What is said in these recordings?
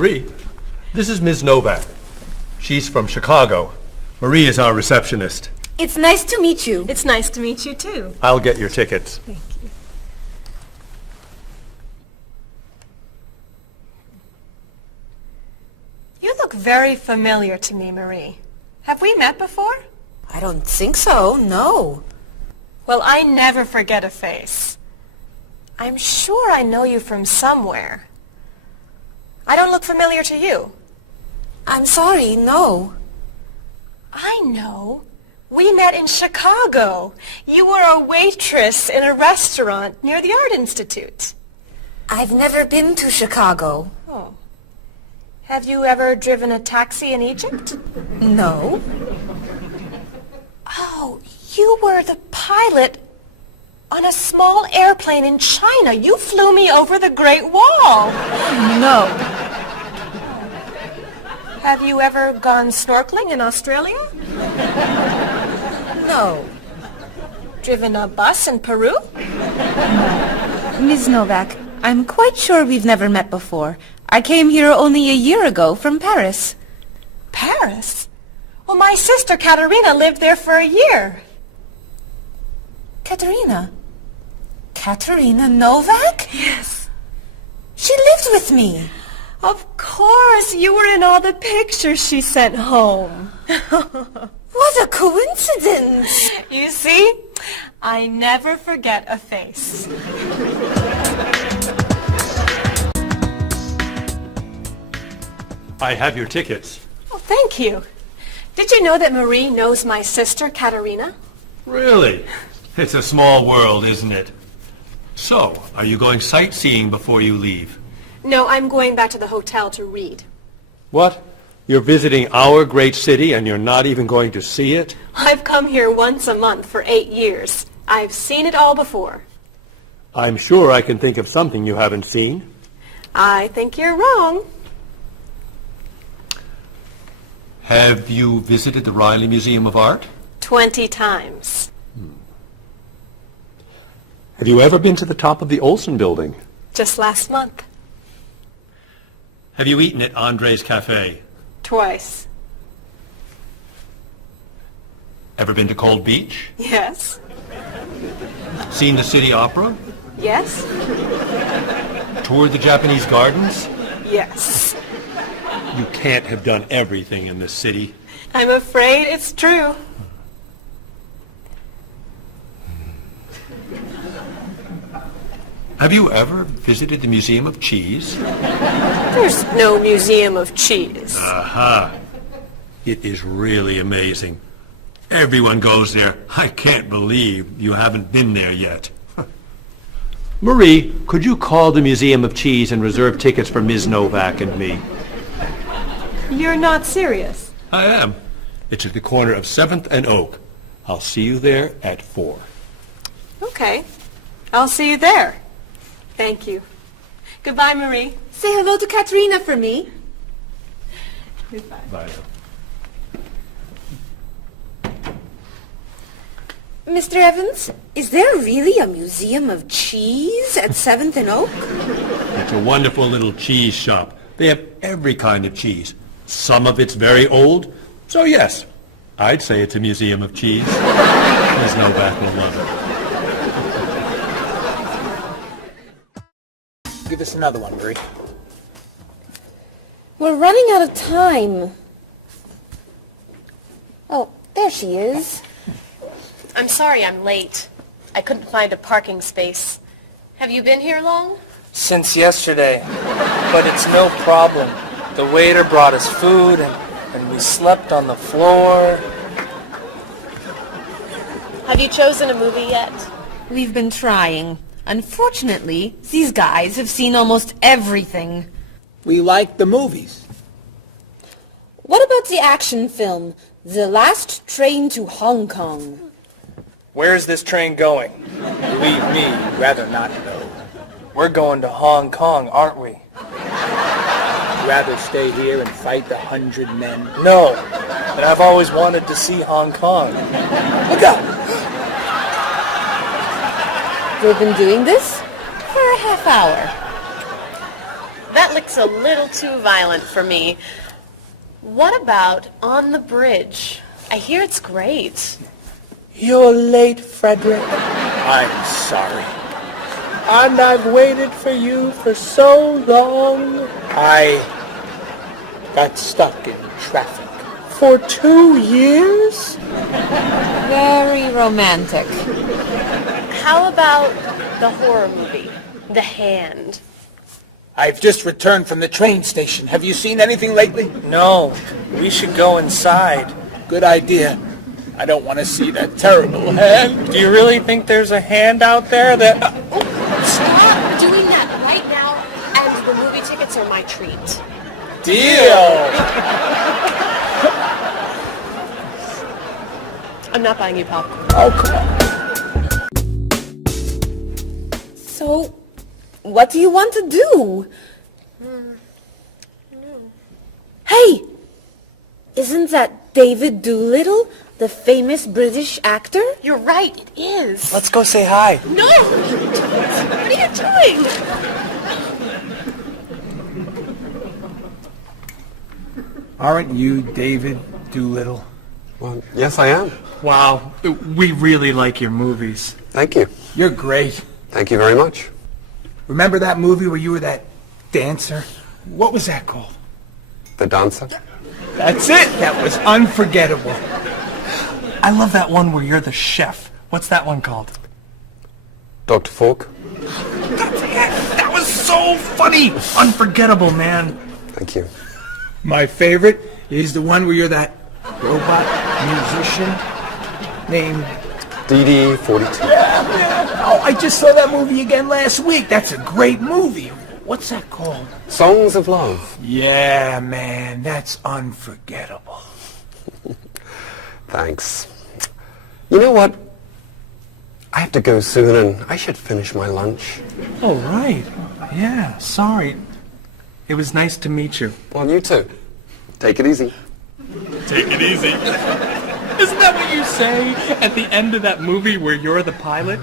Marie, this is Ms. Novak. She's from Chicago. Marie is our receptionist. It's nice to meet you. It's nice to meet you, too. I'll get your tickets. Thank you. You look very familiar to me, Marie. Have we met before? I don't think so, no. Well, I never forget a face. I'm sure I know you from somewhere. I don't look familiar to you. I'm sorry, no. I know. We met in Chicago. You were a waitress in a restaurant near the Art Institute. I've never been to Chicago. Oh. Have you ever driven a taxi in Egypt? No. Oh, you were the pilot on a small airplane in China. You flew me over the Great Wall. No. Have you ever gone snorkeling in Australia? No. Driven a bus in Peru? Ms. Novak, I'm quite sure we've never met before. I came here only a year ago from Paris. Paris? Well, my sister Katerina lived there for a year. Katerina? Katerina Novak? Yes. She lived with me. Of course, you were in all the pictures she sent home. What a coincidence! You see, I never forget a face. I have your tickets. Oh, thank you. Did you know that Marie knows my sister Katerina? Really? It's a small world, isn't it? So, are you going sightseeing before you leave? No, I'm going back to the hotel to read. What? You're visiting our great city and you're not even going to see it? I've come here once a month for 8 years. I've seen it all before. I'm sure I can think of something you haven't seen. I think you're wrong. Have you visited the Riley Museum of Art? 20 times. Have you ever been to the top of the Olson building? Just last month. Have you eaten at Andre's Cafe? Twice. Ever been to Cold Beach? Yes. Seen the City Opera? Yes. Toured the Japanese gardens? Yes. You can't have done everything in this city. I'm afraid it's true. Have you ever visited the Museum of Cheese? There's no museum of cheese. Aha. It is really amazing. Everyone goes there. I can't believe you haven't been there yet. Marie, could you call the Museum of Cheese and reserve tickets for Ms. Novak and me? You're not serious. I am. It's at the corner of 7th and Oak. I'll see you there at 4. Okay. I'll see you there. Thank you. Goodbye, Marie. Say hello to Katerina for me. Goodbye. Bye. Mr. Evans, is there really a museum of cheese at 7th and Oak? It's a wonderful little cheese shop. They have every kind of cheese. Some of it's very old. So yes, I'd say it's a museum of cheese. Ms. Novak will love it. Give us another one, Marie. We're running out of time. Oh, there she is. I'm sorry I'm late. I couldn't find a parking space. Have you been here long? Since yesterday. But it's no problem. The waiter brought us food and we slept on the floor. Have you chosen a movie yet? We've been trying. Unfortunately, these guys have seen almost everything. We like the movies. What about the action film, The Last Train to Hong Kong? Where's this train going? Believe me, rather not know. We're going to Hong Kong, aren't we? Rather stay here and fight the 100 men? No, but I've always wanted to see Hong Kong. Look out! We've been doing this for a half hour. That That looks a little too violent for me. What about On the Bridge? I hear it's great. You're late, Frederick. I'm sorry. And I've waited for you for so long. I got stuck in traffic for 2 years. Very romantic. How about the horror movie, The Hand? I've just returned from the train station. Have you seen anything lately? No, we should go inside. Good idea. I don't want to see that terrible hand. Do you really think there's a hand out there that... Stop doing that right now, and the movie tickets are my treat. Deal! I'm not buying you popcorn. Oh, come on. So, what do you want to do? Hey! Isn't that David Doolittle, the famous British actor? You're right, it is. Let's go say hi. No! What are you doing? Aren't you David Doolittle? Well, yes, I am. Wow, we really like your movies. Thank you. You're great. Thank you very much. Remember that movie where you were that dancer? What was that called? The dancer? That's it. That was unforgettable. I love that one where you're the chef. What's that one called? Dr. Fork? That was so funny! Unforgettable, man. Thank you. My favorite is the one where you're that robot musician named... DD-42. Oh, I just saw that movie again last week. That's a great movie. What's that called? Songs of Love. Yeah, man, that's unforgettable. Thanks. You know what? I have to go soon and I should finish my lunch. Oh, right. Yeah, sorry. It was nice to meet you. Well, you too. Take it easy. Take it easy. Isn't that what you say at the end of that movie where you're the pilot?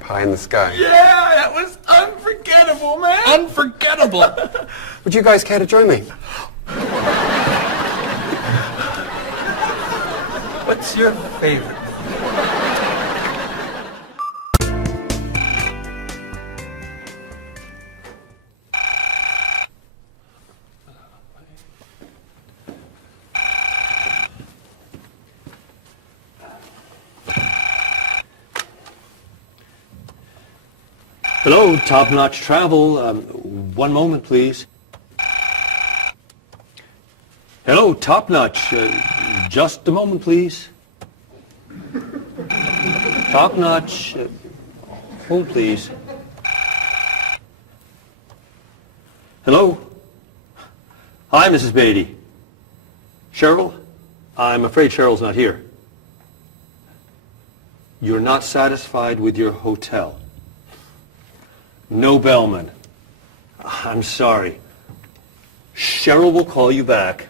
Pie in the sky. Yeah, that was unforgettable, man. Unforgettable. Would you guys care to join me? What's your favorite? Hello, Topnotch Travel. One moment, please. Hello, Topnotch. Just a moment, please. Topnotch. Hold, please. Hello? Hi, Mrs. Beatty. Cheryl? I'm afraid Cheryl's not here. You're not satisfied with your hotel? No bellman. I'm sorry. Cheryl will call you back.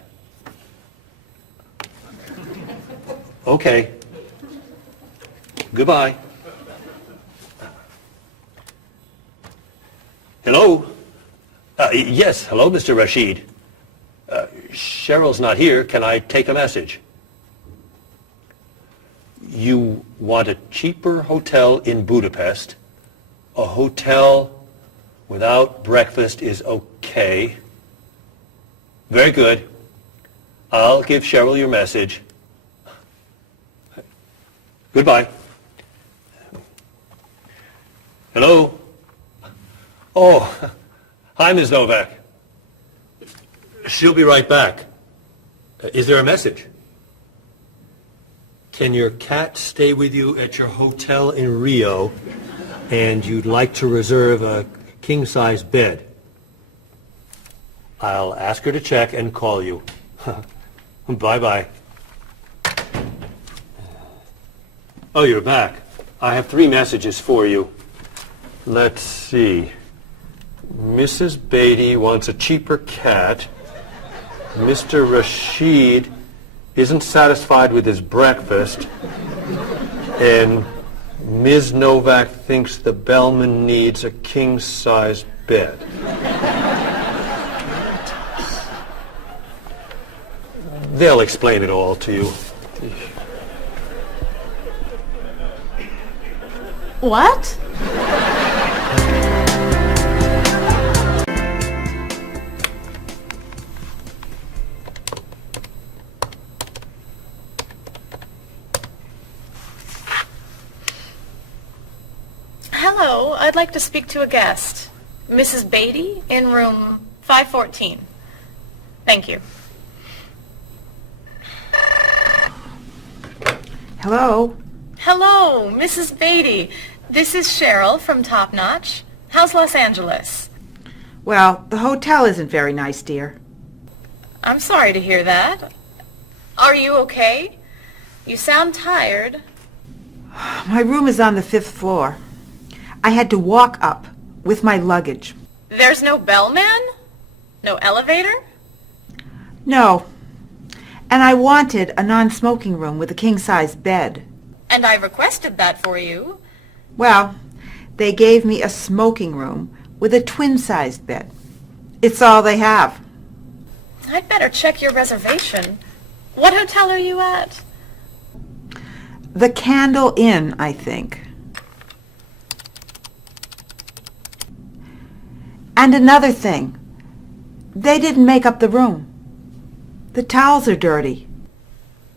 Okay. Goodbye. Hello? Yes, hello, Mr. Rashid. Cheryl's not here. Can I take a message? You want a cheaper hotel in Budapest? A hotel without breakfast is okay. Very good. I'll give Cheryl your message. Goodbye. Hello? Oh, hi, Ms. Novak. She'll be right back. Is there a message? Can your cat stay with you at your hotel in Rio, and you'd like to reserve a king-size bed? I'll ask her to check and call you. Bye-bye. Oh, you're back. I have 3 messages for you. Let's see. Mrs. Beatty wants a cheaper cat. Mr. Rashid isn't satisfied with his breakfast. And Ms. Novak thinks the bellman needs a king-size bed. They'll explain it all to you. What? Hello, I'd like to speak to a guest. Mrs. Beatty in room 514. Thank you. Hello? Hello, Mrs. Beatty. This is Cheryl from Topnotch. How's Los Angeles? Well, the hotel isn't very nice, dear. I'm sorry to hear that. Are you okay? You sound tired. My room is on the 5th floor. I had to walk up with my luggage. There's no bellman? No elevator? No. And I wanted a non-smoking room with a king-size bed. And I requested that for you. Well, they gave me a smoking room with a twin-sized bed. It's all they have. I'd better check your reservation. What hotel are you at? The Candle Inn, I think. And another thing. They didn't make up the room. The towels are dirty.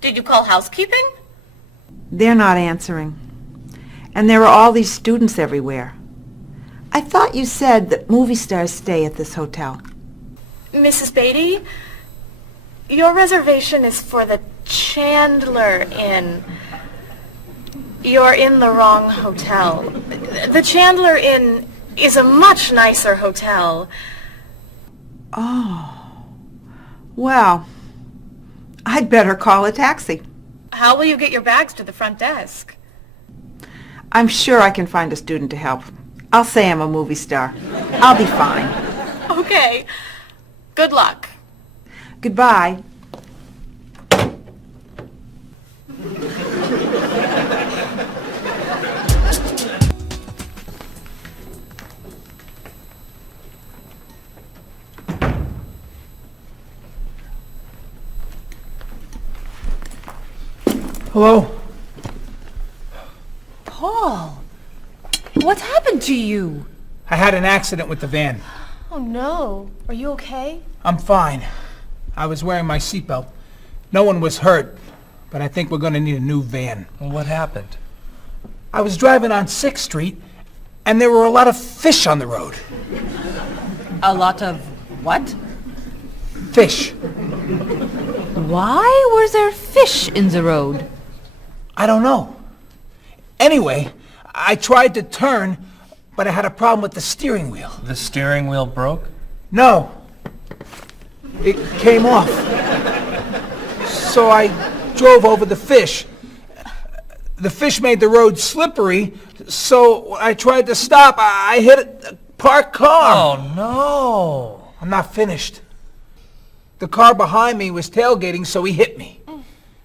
Did you call housekeeping? They're not answering. And there are all these students everywhere. I thought you said that movie stars stay at this hotel. Mrs. Beatty, your reservation is for the Chandler Inn. You're in the wrong hotel. The Chandler Inn is a much nicer hotel. Oh. Well, I'd better call a taxi. How will you get your bags to the front desk? I'm sure I can find a student to help. I'll say I'm a movie star. I'll be fine. Okay. Good luck. Goodbye. Hello? Paul, what happened to you? I had an accident with the van. Oh no. Are you okay? I'm fine. I was wearing my seatbelt. No one was hurt, but I think we're going to need a new van. What happened? I was driving on 6th Street, and there were a lot of fish on the road. A lot of what? Fish. Why were there fish in the road? I don't know. Anyway, I tried to turn, but I had a problem with the steering wheel. The steering wheel broke? No. It came off. So I drove over the fish. The fish made the road slippery, so I tried to stop. I hit a parked car. Oh, no. I'm not finished. The car behind me was tailgating, so he hit me.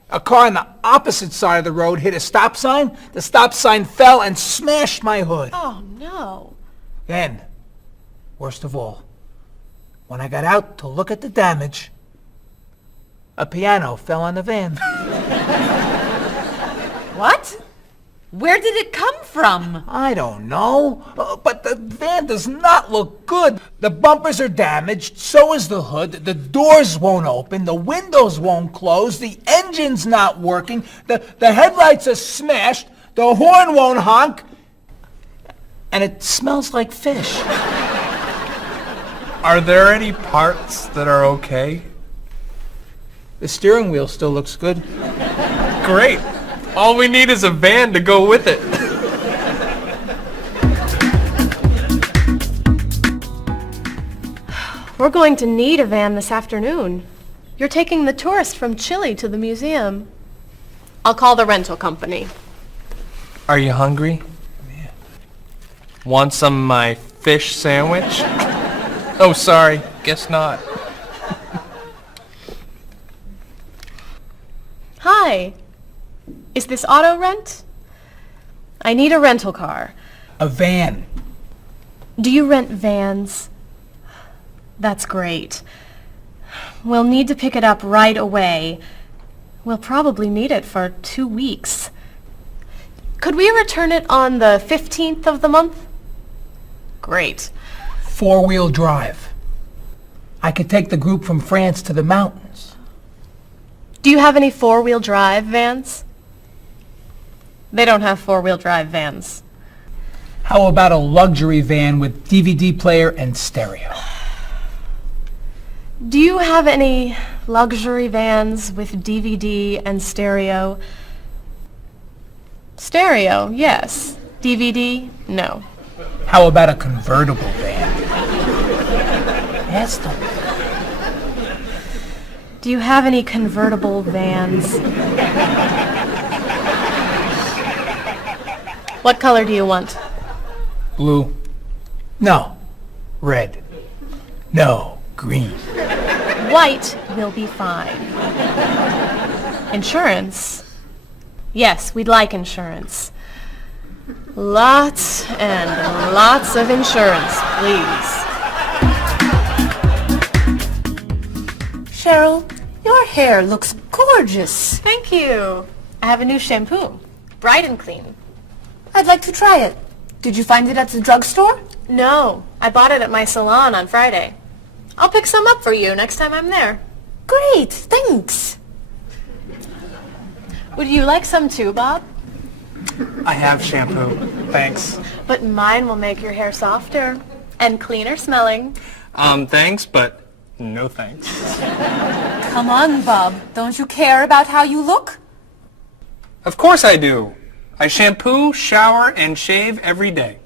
A car on the opposite side of the road hit a stop sign. The stop sign fell and smashed my hood. Oh no. Then, worst of all, when I got out to look at the damage, a piano fell on the van. What? Where did it come from? I don't know, but the van does not look good. The bumpers are damaged, so is the hood, the doors won't open, the windows won't close, the engine's not working, the headlights are smashed, the horn won't honk, and it smells like fish. Are there any parts that are okay? The steering wheel still looks good. Great. All we need is a van to go with it. We're going to need a van this afternoon. You're taking the tourists from Chile to the museum. I'll call the rental company. Are you hungry? Yeah. Want some of my fish sandwich? Oh, sorry. Guess not. Hi. Is this auto rent? I need a rental car. A van. Do you rent vans? That's great. We'll need to pick it up right away. We'll probably need it for 2 weeks. Could we return it on the 15th of the month? Great. 4-wheel drive. I could take the group from France to the mountains. Do you have any 4-wheel drive vans? They don't have 4-wheel drive vans. How about a luxury van with DVD player and stereo? Do you have any luxury vans with DVD and stereo? Stereo, yes. DVD, no. How about a convertible van? Ask them. Do you have any convertible vans? What color do you want? Blue. No. Red. No. Green. White will be fine. Insurance? Yes, we'd like insurance. Lots and lots of insurance, please. Cheryl, your hair looks gorgeous. Thank you. I have a new shampoo. Bright and clean. I'd like to try it. Did you find it at the drugstore? No, I bought it at my salon on Friday. I'll pick some up for you next time I'm there. Great, thanks. Would you like some too, Bob? I have shampoo. Thanks. But mine will make your hair softer and cleaner smelling. Thanks, but no thanks. Come on, Bob. Don't you care about how you look? Of course I do. I shampoo, shower, and shave every day.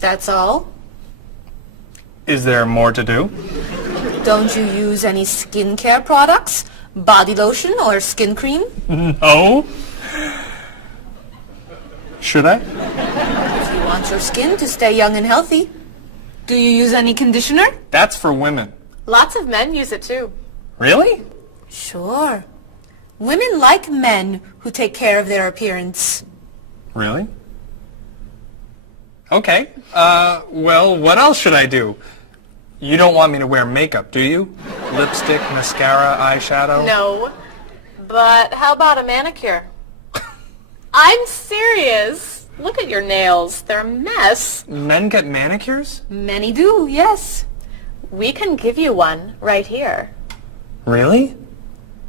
That's all? Is there more to do? Don't you use any skincare products? Body lotion or skin cream? No. Should I? If you want your skin to stay young and healthy. Do you use any conditioner? That's for women. Lots of men use it too. Really? Sure. Women like men who take care of their appearance. Really? Okay. Well, what else should I do? You don't want me to wear makeup, do you? Lipstick, mascara, eyeshadow? No. But how about a manicure? I'm serious. Look at your nails. They're a mess. Men get manicures? Many do, yes. We can give you one right here. Really?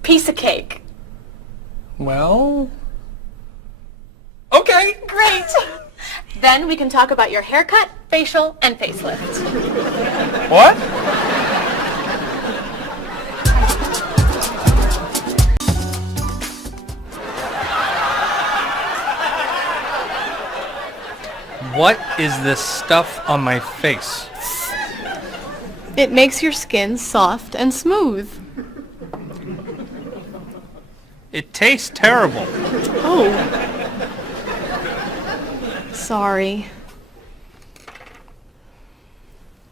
Piece of cake. Well... Okay. Great. Then we can talk about your haircut, facial, and facelift. What? What is this stuff on my face? It makes your skin soft and smooth. It tastes terrible. Oh. Sorry.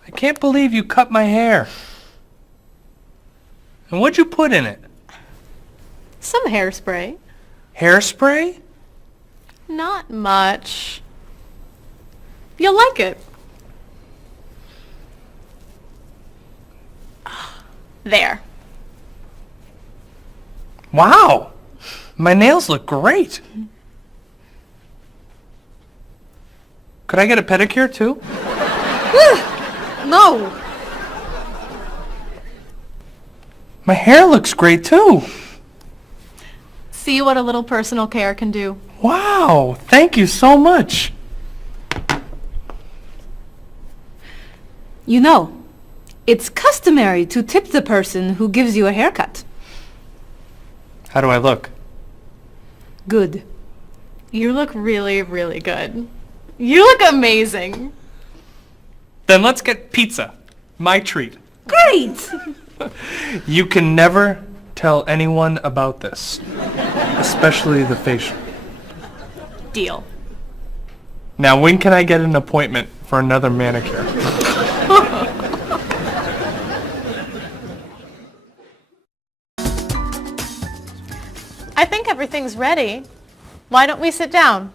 I can't believe you cut my hair. And what'd you put in it? Some hairspray. Hairspray? Not much. You'll like it. There. Wow! My nails look great. Could I get a pedicure too? No. My hair looks great too. See what a little personal care can do. Wow! Thank you so much. You know, it's customary to tip the person who gives you a haircut. How do I look? Good. You look really, really good. You look amazing. Then let's get pizza. My treat. Great! You can never tell anyone about this. Especially the facial. Deal. Now, when can I get an appointment for another manicure? I think everything's ready. Why don't we sit down?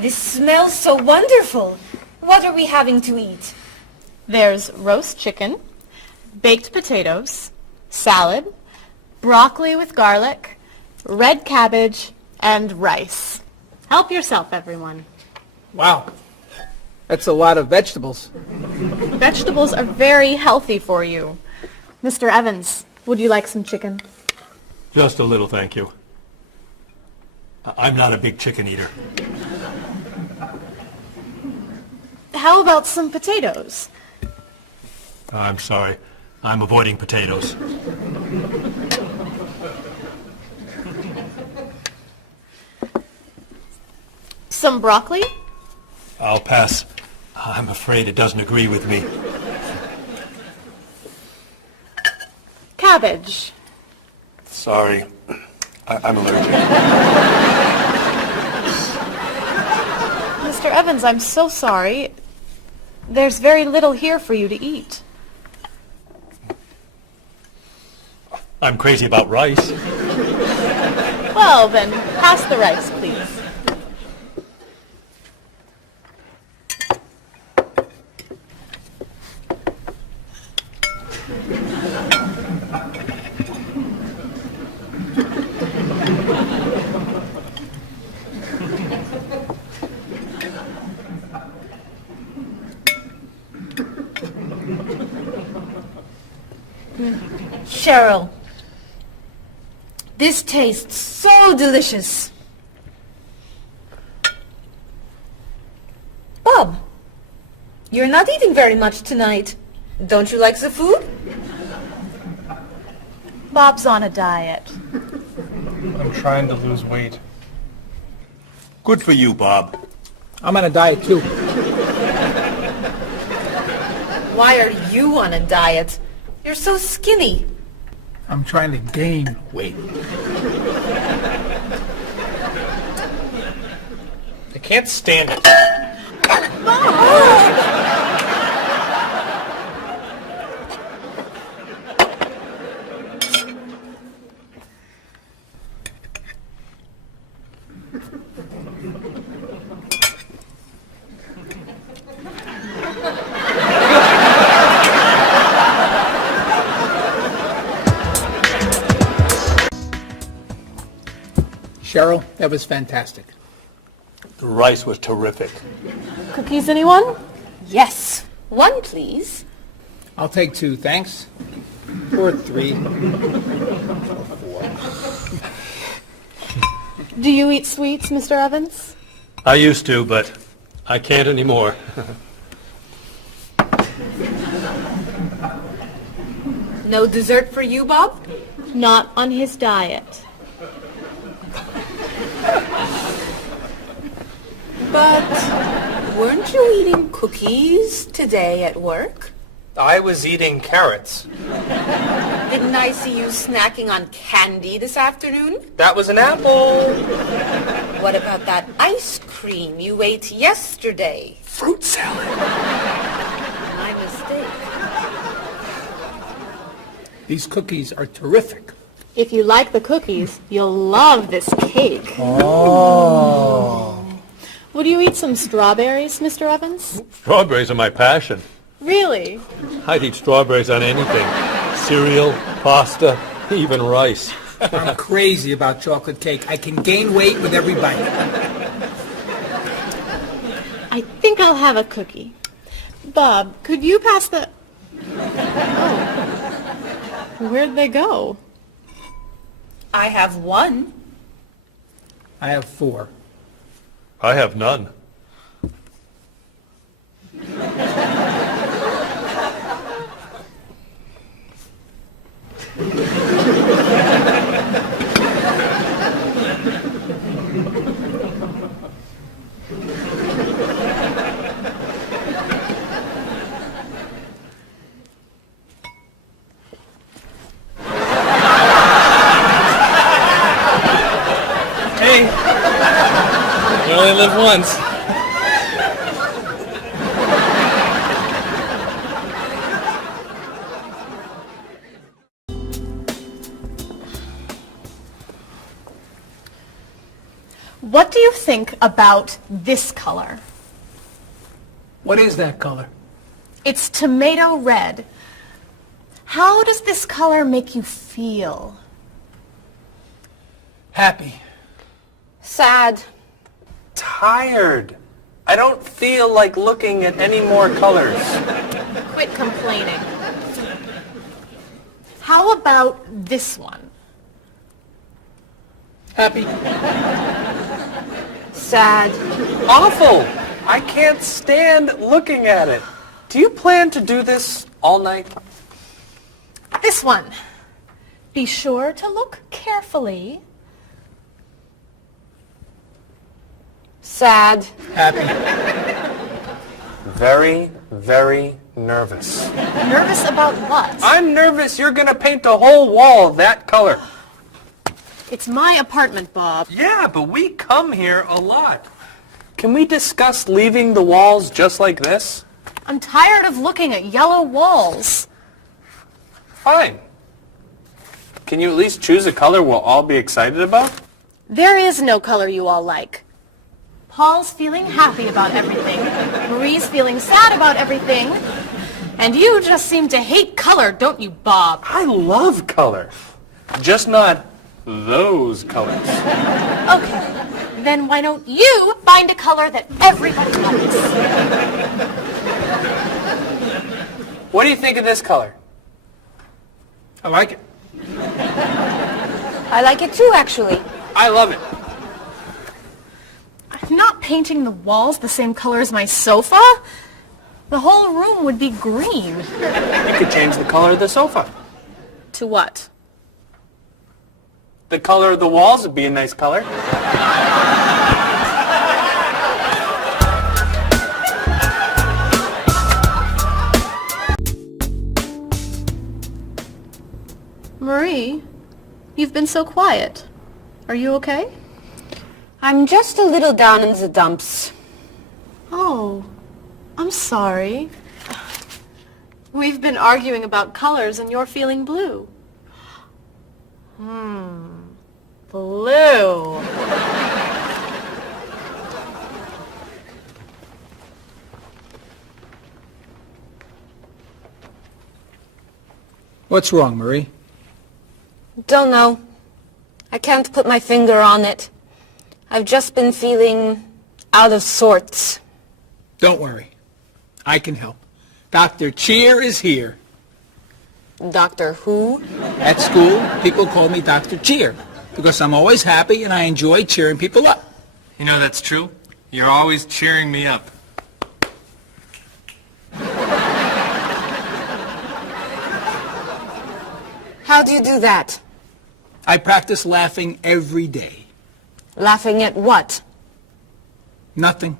This smells so wonderful. What are we having to eat? There's roast chicken, baked potatoes, salad, broccoli with garlic, red cabbage, and rice. Help yourself, everyone. Wow. That's a lot of vegetables. Vegetables are very healthy for you. Mr. Evans, would you like some chicken? Just a little, thank you. I'm not a big chicken eater. How about some potatoes? I'm sorry. I'm avoiding potatoes. Some broccoli? I'll pass. I'm afraid it doesn't agree with me. Cabbage? Sorry. I'm allergic. Mr. Evans, I'm so sorry. There's very little here for you to eat. I'm crazy about rice. Well, then, pass the rice, please. Cheryl, this tastes so delicious. Bob, you're not eating very much tonight. Don't you like the food? Bob's on a diet. I'm trying to lose weight. Good for you, Bob. I'm on a diet too. Why are you on a diet? You're so skinny. I'm trying to gain weight. I can't stand it. Cheryl, that was fantastic. The rice was terrific. Cookies, anyone? Yes. One, please. I'll take 2, thanks. Or 3. Do you eat sweets, Mr. Evans? I used to, but I can't anymore. No dessert for you, Bob? Not on his diet. But weren't you eating cookies today at work? I was eating carrots. Didn't I see you snacking on candy this afternoon? That was an apple. What about that ice cream you ate yesterday? Fruit salad. My mistake. These cookies are terrific. If you like the cookies, you'll love this cake. Oh. Would you eat some strawberries, Mr. Evans? Strawberries are my passion. Really? I'd eat strawberries on anything. Cereal, pasta, even rice. I'm crazy about chocolate cake. I can gain weight with every bite. I think I'll have a cookie. Bob, could you pass the... Oh. Where'd they go? I have one. I have 4. I have none. Hey, you only live once. What do you think about this color? What is that color? It's tomato red. How does this color make you feel? Happy. Sad. Tired. I don't feel like looking at any more colors. Quit complaining. How about this one? Happy. Sad. Awful. I can't stand looking at it. Do you plan to do this all night? This one. Be sure to look carefully. Sad. Happy. Very, very nervous. Nervous about what? I'm nervous you're gonna paint the whole wall that color. It's my apartment, Bob. Yeah, but we come here a lot. Can we discuss leaving the walls just like this? I'm tired of looking at yellow walls. Fine. Can you at least choose a color we'll all be excited about? There is no color you all like. Paul's feeling happy about everything. Marie's feeling sad about everything. And you just seem to hate color, don't you, Bob? I love color. Just not those colors. Okay, then why don't you find a color that everybody likes? What do you think of this color? I like it. I like it too, actually. I love it. I'm not painting the walls the same color as my sofa. The whole room would be green. You could change the color of the sofa. To what? The color of the walls would be a nice color. Marie, you've been so quiet. Are you okay? I'm just a little down in the dumps. Oh, I'm sorry. We've been arguing about colors and you're feeling blue. Blue. What's wrong, Marie? Don't know. I can't put my finger on it. I've just been feeling out of sorts. Don't worry. I can help. Dr. Cheer is here. Doctor who? At school, people call me Dr. Cheer because I'm always happy and I enjoy cheering people up. You know that's true. You're always cheering me up. How do you do that? I practice laughing every day. Laughing at what? Nothing.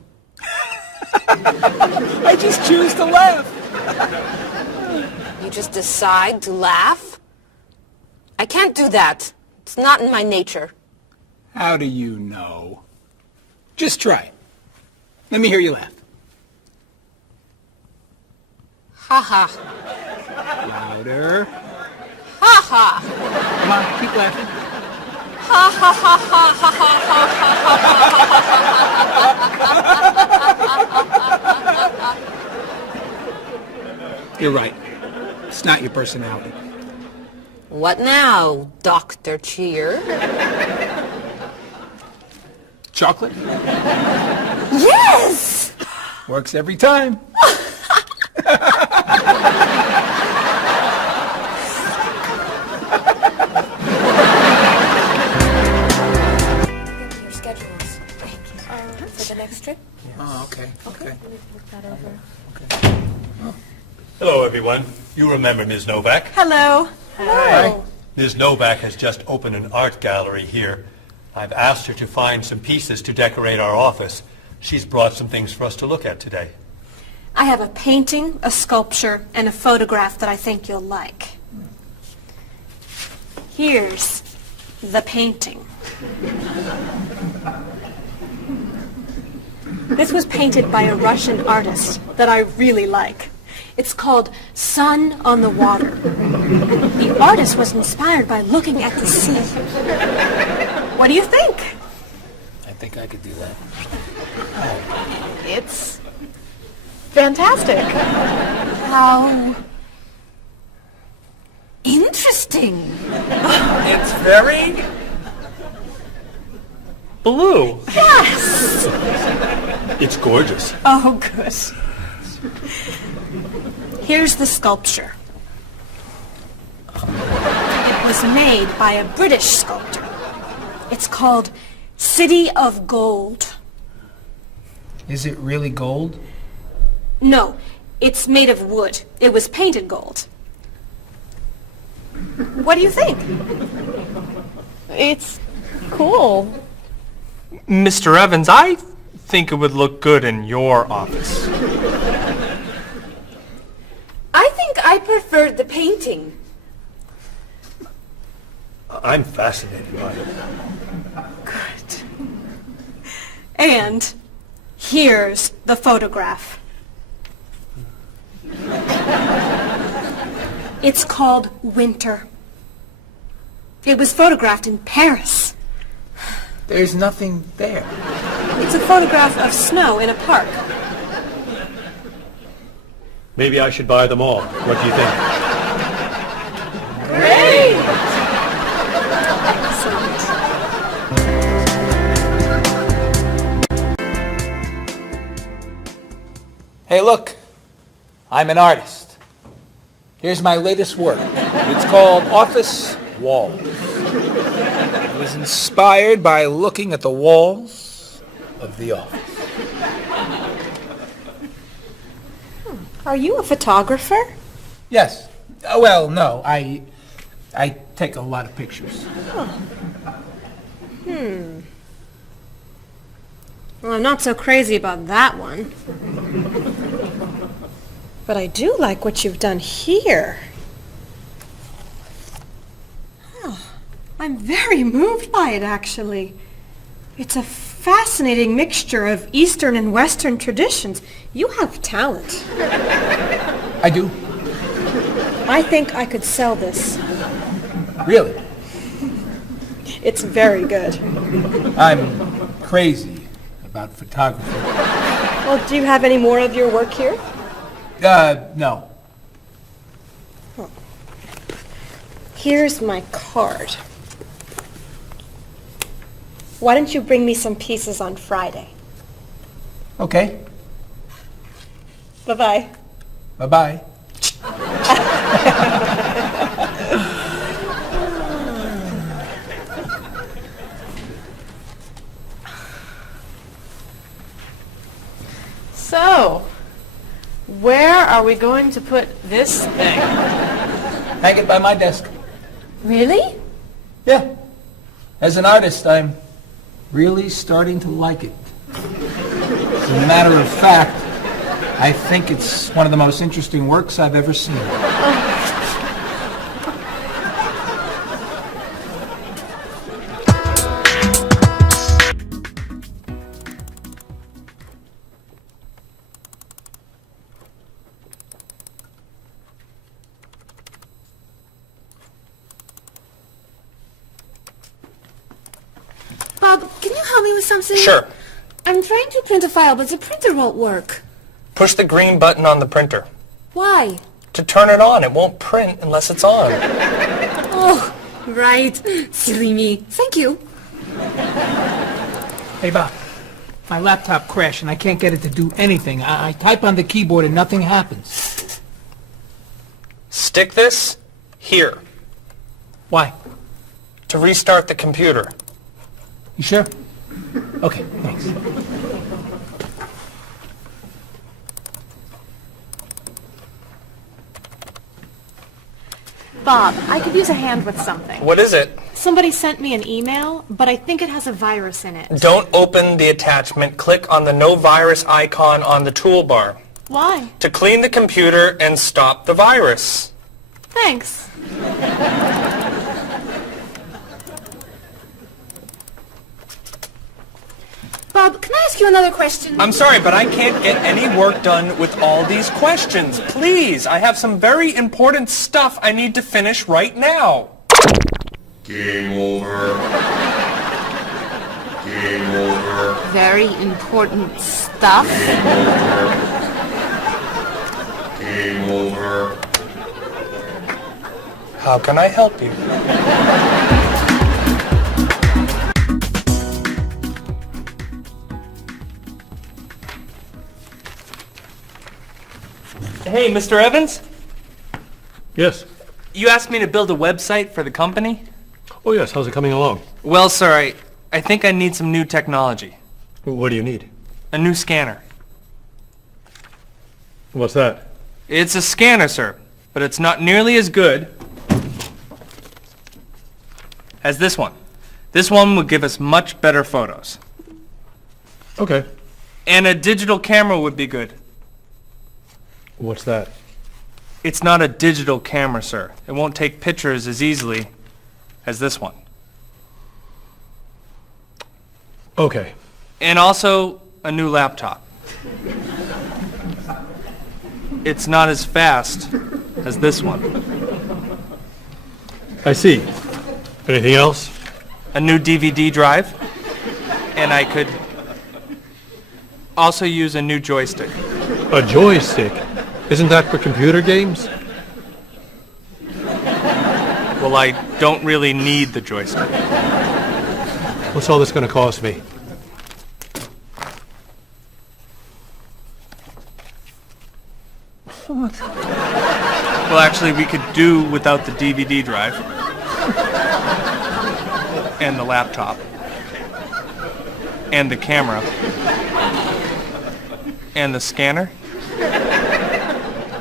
I just choose to laugh. You just decide to laugh? I can't do that. It's not in my nature. How do you know? Just try it. Let me hear you laugh. Ha ha. Louder. Ha ha. Come on, keep laughing. Ha ha ha ha ha ha ha. You're right. It's not your personality. What now, Dr. Cheer? Chocolate? Yes! Works every time. Your schedules. For the next trip? Oh, okay. Okay. Hello, everyone. You remember Ms. Novak? Hello. Hello. Ms. Novak has just opened an art gallery here. I've asked her to find some pieces to decorate our office. She's brought some things for us to look at today. I have a painting, a sculpture, and a photograph that I think you'll like. Here's the painting. This was painted by a Russian artist that I really like. It's called Sun on the Water. The artist was inspired by looking at the sea. What do you think? I think I could do that. It's fantastic. How interesting. It's very blue. Yes! It's gorgeous. Oh, good. Here's the sculpture. It was made by a British sculptor. It's called City of Gold. Is it really gold? No, it's made of wood. It was painted gold. What do you think? It's cool. Mr. Evans, I think it would look good in your office. I think I preferred the painting. I'm fascinated by it. Good. And here's the photograph. It's called Winter. It was photographed in Paris. There's nothing there. It's a photograph of snow in a park. Maybe I should buy them all. What do you think? Great! Hey, look. I'm an artist. Here's my latest work. It's called Office Walls. It was inspired by looking at the walls of the office. Are you a photographer? Yes. Well, no. I take a lot of pictures. Well, I'm not so crazy about that one. But I do like what you've done here. Oh, I'm very moved by it, actually. It's a fascinating mixture of Eastern and Western traditions. You have talent. I do. I think I could sell this. Really. It's very good. I'm crazy about photography. Well, do you have any more of your work here? No. Here's my card. Why don't you bring me some pieces on Friday? Okay. Bye-bye. Bye-bye. So, where are we going to put this thing? Hang it by my desk. Really? Yeah. As an artist, I'm really starting to like it. As a matter of fact, I think it's one of the most interesting works I've ever seen. Bob, can you help me with something? Sure. I'm trying to print a file, but the printer won't work. Push the green button on the printer. Why? To turn it on. It won't print unless it's on. Oh, right. Silly me. Thank you. Hey, Bob. My laptop crashed and I can't get it to do anything. I type on the keyboard and nothing happens. Stick this here Why? to restart the computer. You sure? Okay, thanks. Bob, I could use a hand with something. What is it? Somebody sent me an email, but I think it has a virus in it. Don't open the attachment. Click on the no virus icon on the toolbar Why? to clean the computer and stop the virus. Thanks. Bob, can I ask you another question? I'm sorry, but I can't get any work done with all these questions. Please, I have some very important stuff I need to finish right now. Game over. Game over. very important stuff. Game over. How can I help you? Hey, Mr. Evans? Yes. You asked me to build a website for the company? Oh, yes. How's it coming along? Well, sir, I think I need some new technology. What do you need? A new scanner. What's that? It's a scanner, sir, but it's not nearly as good as this one. This one will give us much better photos. Okay. And a digital camera would be good. What's that? It's not a digital camera, sir. It won't take pictures as easily as this one. Okay. And also a new laptop. It's not as fast as this one. I see. Anything else? A new DVD drive. And I could also use a new joystick. A joystick? Isn't that for computer games? Well, I don't really need the joystick. What's all this going to cost me? Well, actually, we could do without the DVD drive. And the laptop. And the camera. And the scanner.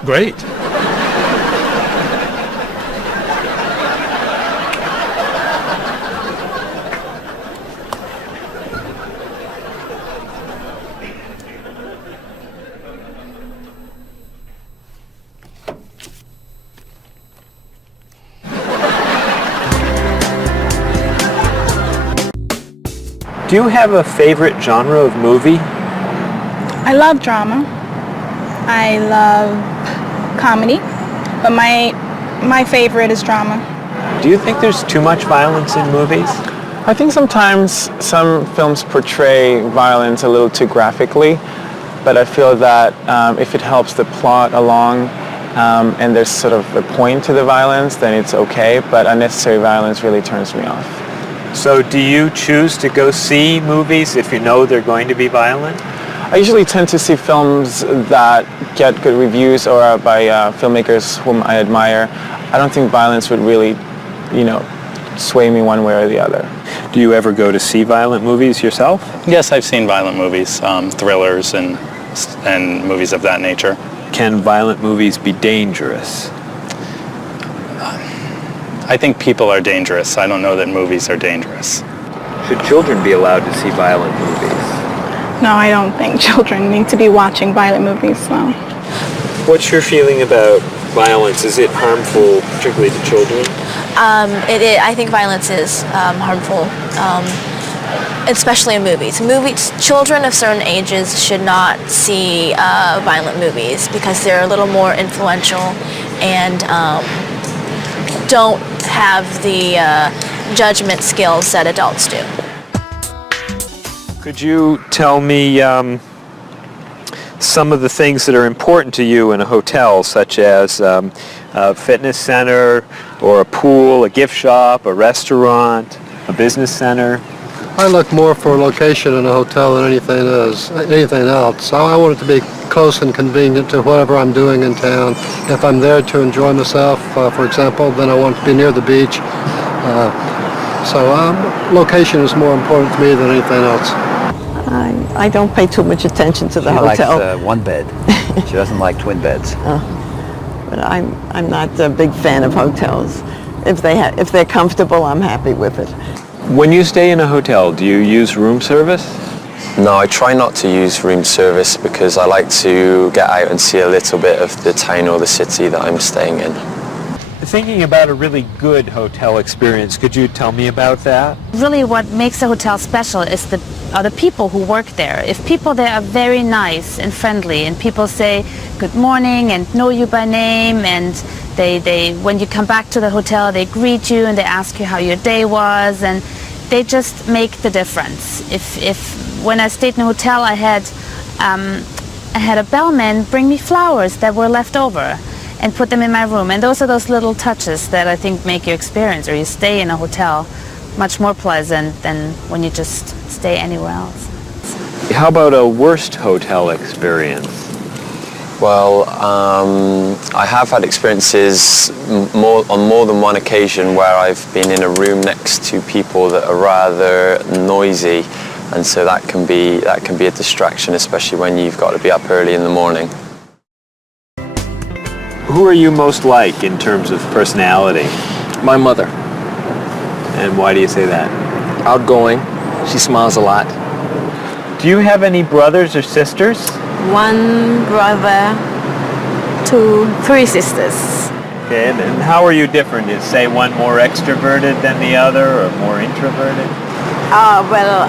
Great. Do you have a favorite genre of movie? I love drama. I love comedy, but my favorite is drama. Do you think there's too much violence in movies? I think sometimes some films portray violence a little too graphically, but I feel that if it helps the plot along and there's sort of a point to the violence, then it's okay, but unnecessary violence really turns me off. So do you choose to go see movies if you know they're going to be violent? I usually tend to see films that get good reviews or are by filmmakers whom I admire. I don't think violence would really, sway me one way or the other. Do you ever go to see violent movies yourself? Yes, I've seen violent movies, thrillers and movies of that nature. Can violent movies be dangerous? I think people are dangerous. I don't know that movies are dangerous. Should children be allowed to see violent movies? No, I don't think children need to be watching violent movies, no. What's your feeling about violence? Is it harmful, particularly to children? I think violence is harmful, especially in movies. Children of certain ages should not see violent movies because they're a little more influential and don't have the judgment skills that adults do. Could you tell me some of the things that are important to you in a hotel, such as a fitness center, or a pool, a gift shop, a restaurant, a business center? I look more for a location in a hotel than anything else. I want it to be close and convenient to whatever I'm doing in town. If I'm there to enjoy myself, for example, then I want to be near the beach. So location is more important to me than anything else. I don't pay too much attention to the hotel. She likes one bed. She doesn't like twin beds. But I'm not a big fan of hotels. If they're comfortable, I'm happy with it. When you stay in a hotel, do you use room service? No, I try not to use room service because I like to get out and see a little bit of the town or the city that I'm staying in. Thinking about a really good hotel experience, could you tell me about that? Really what makes a hotel special is are the people who work there. If people there are very nice and friendly and people say good morning and know you by name, and they when you come back to the hotel they greet you and they ask you how your day was, and they just make the difference. If when I stayed in a hotel, I had a bellman bring me flowers that were left over and put them in my room. And those are those little touches that I think make your experience, or you stay in a hotel, much more pleasant than when you just stay anywhere else. How about a worst hotel experience? Well, I have had experiences on more than one occasion where I've been in a room next to people that are rather noisy, and so that can be a distraction, especially when you've got to be up early in the morning. Who are you most like in terms of personality? My mother. And why do you say that? Outgoing. She smiles a lot. Do you have any brothers or sisters? One brother, 3 sisters. Okay, and how are you different? Is, say, one more extroverted than the other, or more introverted? Well,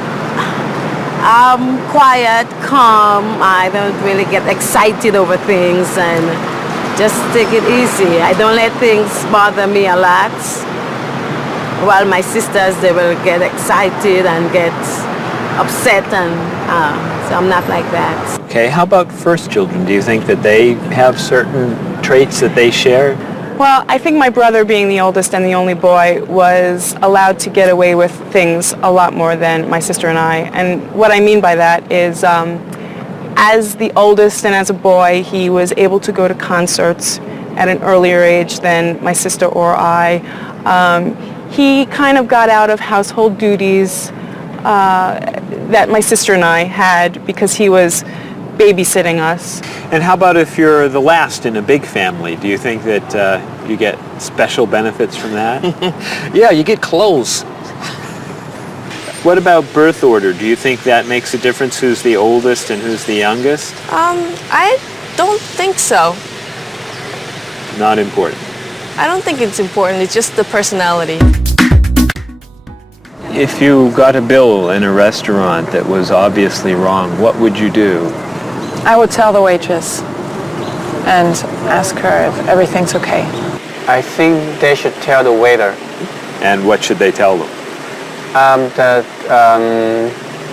I'm quiet, calm. I don't really get excited over things and just take it easy. I don't let things bother me a lot. While my sisters, they will get excited and get upset, and so I'm not like that. Okay, how about first children? Do you think that they have certain traits that they share? Well, I think my brother, being the oldest and the only boy, was allowed to get away with things a lot more than my sister and I. And what I mean by that is, as the oldest and as a boy, he was able to go to concerts at an earlier age than my sister or I. He kind of got out of household duties that my sister and I had because he was babysitting us. And how about if you're the last in a big family? Do you think that you get special benefits from that? Yeah, you get clothes. What about birth order? Do you think that makes a difference who's the oldest and who's the youngest? I don't think so. Not important. I don't think it's important. It's just the personality. If you got a bill in a restaurant that was obviously wrong, what would you do? I would tell the waitress and ask her if everything's okay. I think they should tell the waiter. And what should they tell them? That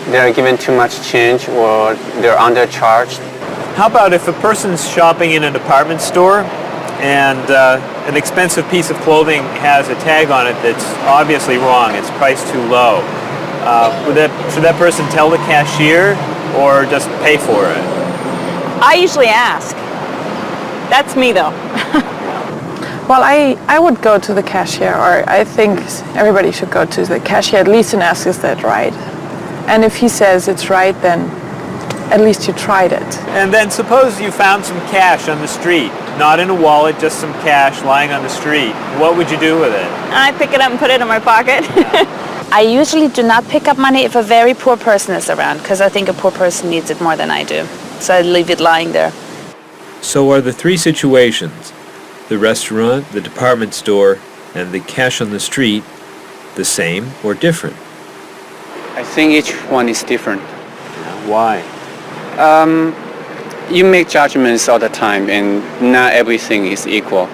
they're given too much change or they're undercharged. How about if a person's shopping in a department store and an expensive piece of clothing has a tag on it that's obviously wrong, it's priced too low. Should that person tell the cashier or just pay for it? I usually ask. That's me though. Well, I would go to the cashier, or I think everybody should go to the cashier at least and ask, is that right? And if he says it's right, then at least you tried it. And then suppose you found some cash on the street, not in a wallet, just some cash lying on the street. What would you do with it? I pick it up and put it in my pocket. I usually do not pick up money if a very poor person is around, because I think a poor person needs it more than I do. So I leave it lying there. So are the 3 situations, the restaurant, the department store, and the cash on the street, the same or different? I think each one is different. Why? You make judgments all the time, and not everything is equal.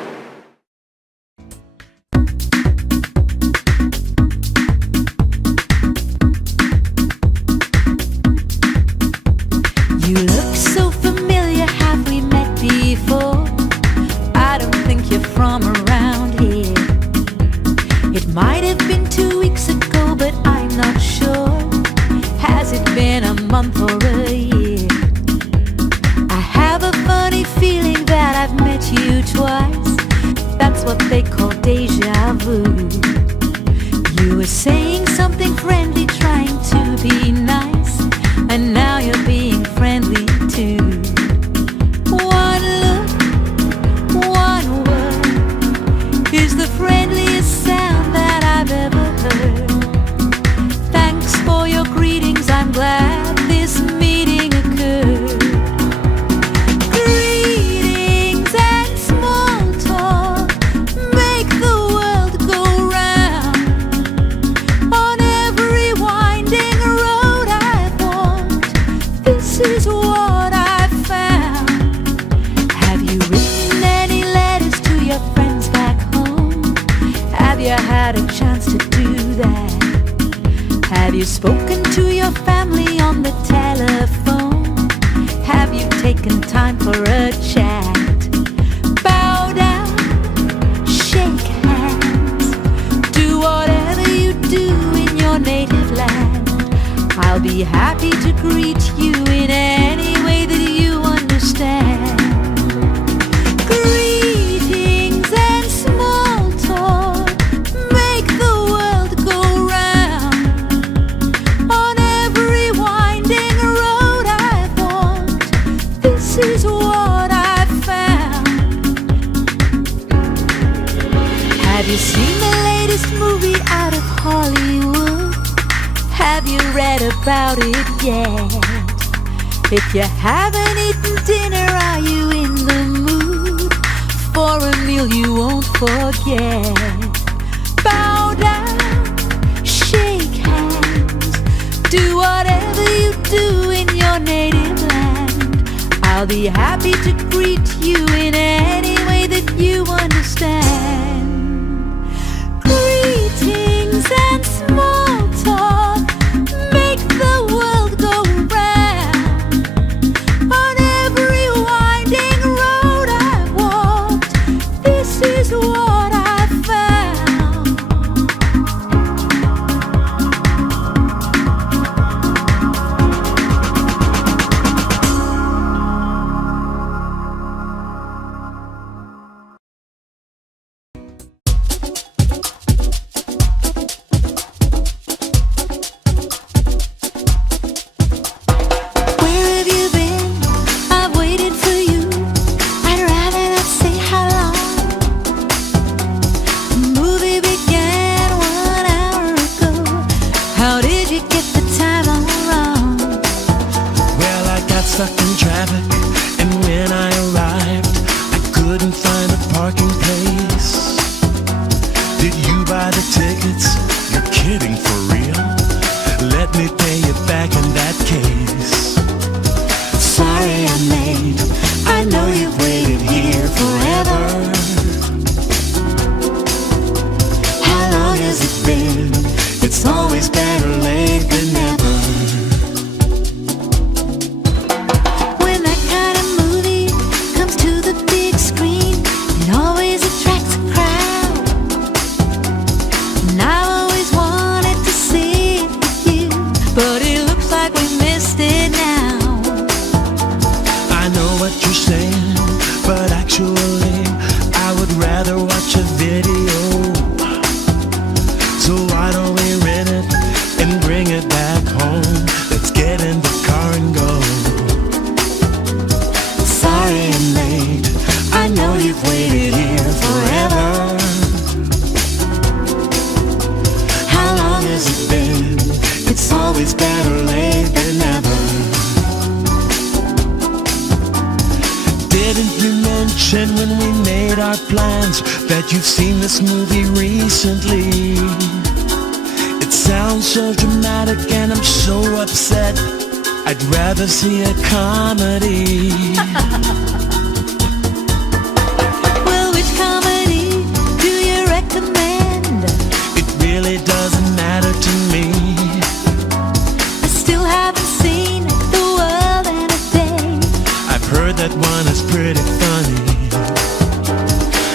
You look so familiar, have we met before? I don't think you're from around here. It might have been 2 weeks ago, but I'm not sure. Has it been a month or a year? I have a funny feeling that I've met you twice. That's what they call deja vu. You were saying something friendly, trying to be nice, and now you're being friendly too. One look, one word is the friendliest sound that I've ever heard. Thanks for your greetings, I'm glad this meeting occurred. Greetings and small talk make the world go round. On every winding road I've walked, this is what I've found. Have you written any letters to your friends back home? Have you had a chance to do that? Have Have you spoken to your family on the telephone? Have you taken time for a chat? Bow down, shake hands, do whatever you do in your native land. I'll be happy to greet you in any way that you understand. Greetings and small talk make the world go round. On every winding road I've walked, this is what I've found. Have you seen the latest movie out of Hollywood? Have you read about it yet? If you haven't eaten dinner, are you in the mood for a meal you won't forget? Bow down, shake hands, do whatever you do in your native land. I'll be happy to greet you in any way that you understand. Greetings and small talk make the world go round. On every winding road I've walked, this is what I've found. Where have you been? I've waited for you. I'd rather not say how long. The movie began 1 hour ago. How did you get the time all wrong? Well, I got stuck in traffic, and when I arrived, I couldn't find a parking place. Did you buy the tickets? You're kidding, for real? Let me pay you back in that case. Sorry I'm late. I know you've waited here forever. How long has it been? It's always better late than never. When that kind of movie comes to the big screen, it always attracts a crowd. And I always wanted to see it with you, but it looks like we missed it now. I know what you're saying, but actually, I would rather watch a video. So why don't we rent it and bring it back home? Let's get in the car and go. Sorry I'm late. I know you've waited here forever. How long has it been? It's always better late than never. Didn't you mention when we made our plans that you've seen this movie recently? It sounds so dramatic and I'm so upset. I'd rather see a comedy. Well, which comedy do you recommend? It really doesn't matter to me. I still haven't seen The World in a Day. I've heard that one is pretty funny.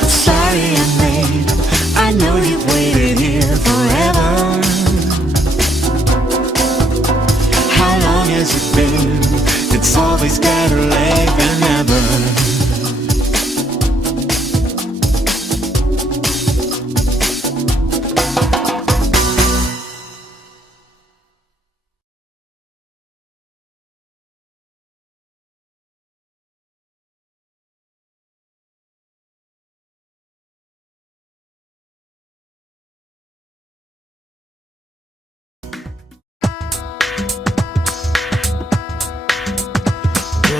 Sorry I'm late. I know you've waited here forever. How long has it been? It's always better late than never.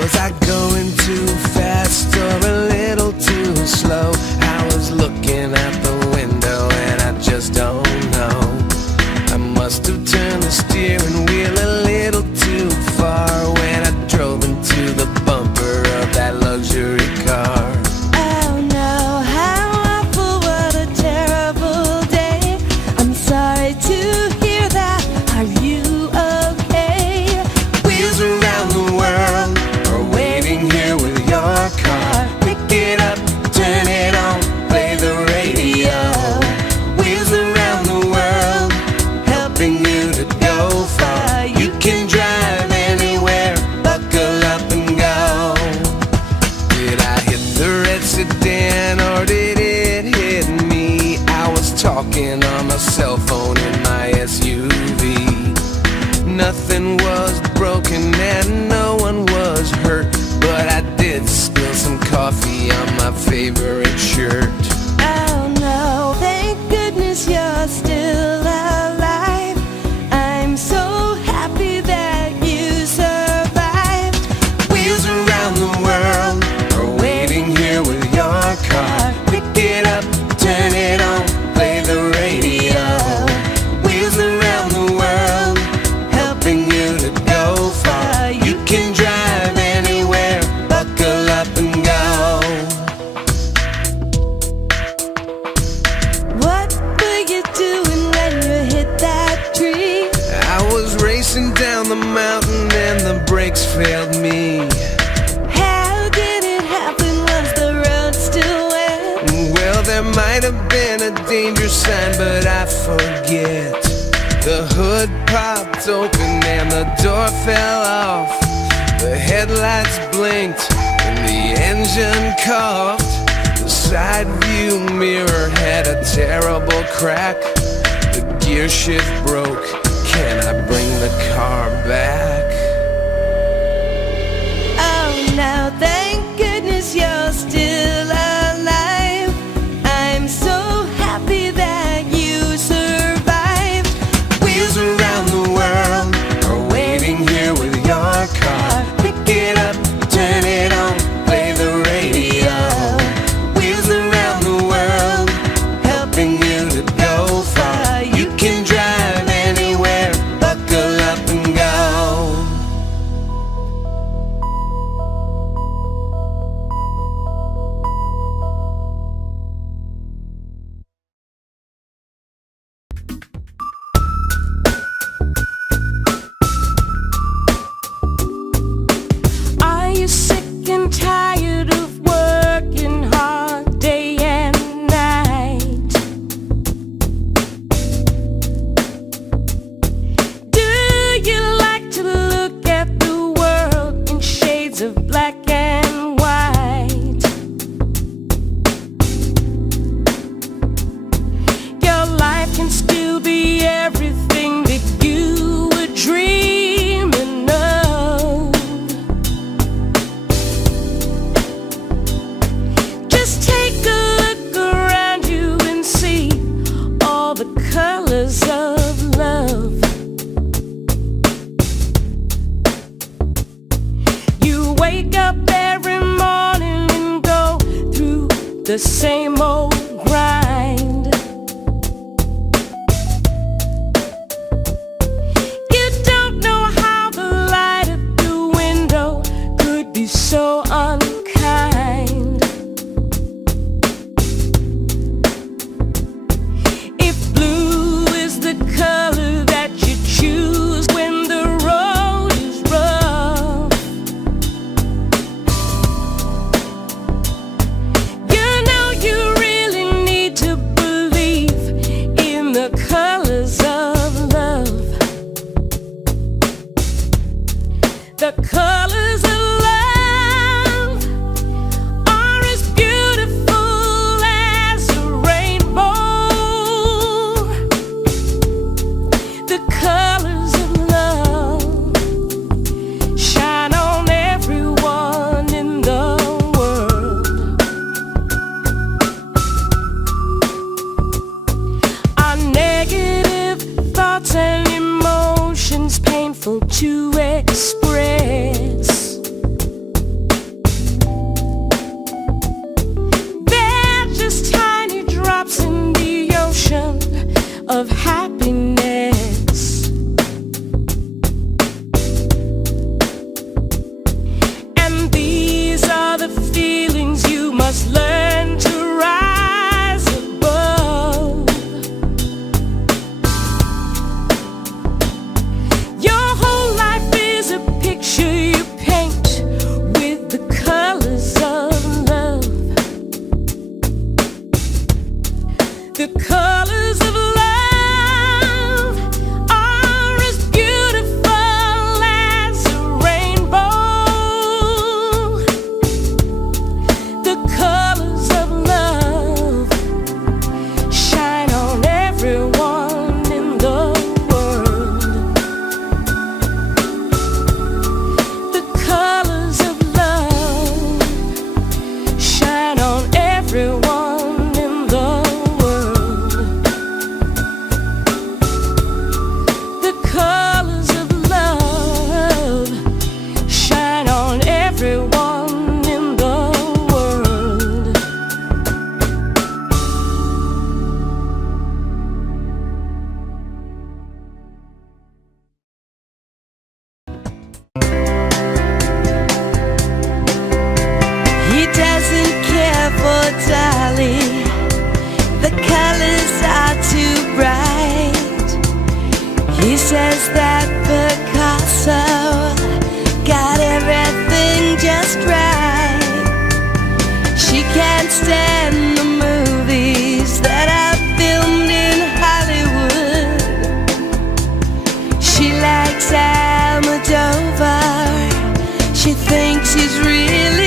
Was I going too fast or a little too slow? I was looking out the window and I just don't know. I must have turned the steering wheel a little too far when I drove into the bumper of that luxury car. Oh no, how awful, what a terrible day. I'm sorry to hear that. Are you failed me. How did it happen? Was the road still wet? Well, there might have been a danger sign, but I forget. The hood popped open and the door fell off. The headlights blinked and the engine coughed. The side view mirror had a terrible crack. The gear shift broke. Can I bring the car back? Oh no, thank goodness you're still alive. I'm so happy that you survived. Wheels around the world are waiting here with your car. Pick it up, turn it on, play the radio. Wheels around the world, helping you to go far. You can drive anywhere, buckle up and go. Are you sick and tired of working hard day and night? Do you like to look at the world in shades of black and white? Your life can still be everything that you were dreaming of. Just take a look around you and see all the colors of love. You wake up every morning and go through the same old grind. You don't know how the light at the window could be so unkind. If blue is the color that you choose when the road is rough, you know you really need to believe in the colors of love. The colors of love are as beautiful as a rainbow. The colors of love shine on everyone in the world. Our negative thoughts and emotions painful to express. They're just tiny drops in the ocean of happiness. And these are the feelings you must learn to rise above. Your whole life is a picture you paint with the colors of love. The colors of love are as beautiful as a rainbow. The colors of love shine on everyone in the world. The colors of love shine on everyone in the world. The colors of love shine on everyone in the world. He doesn't care for Dolly. The colors are too bright. He says that Picasso got She thinks he's really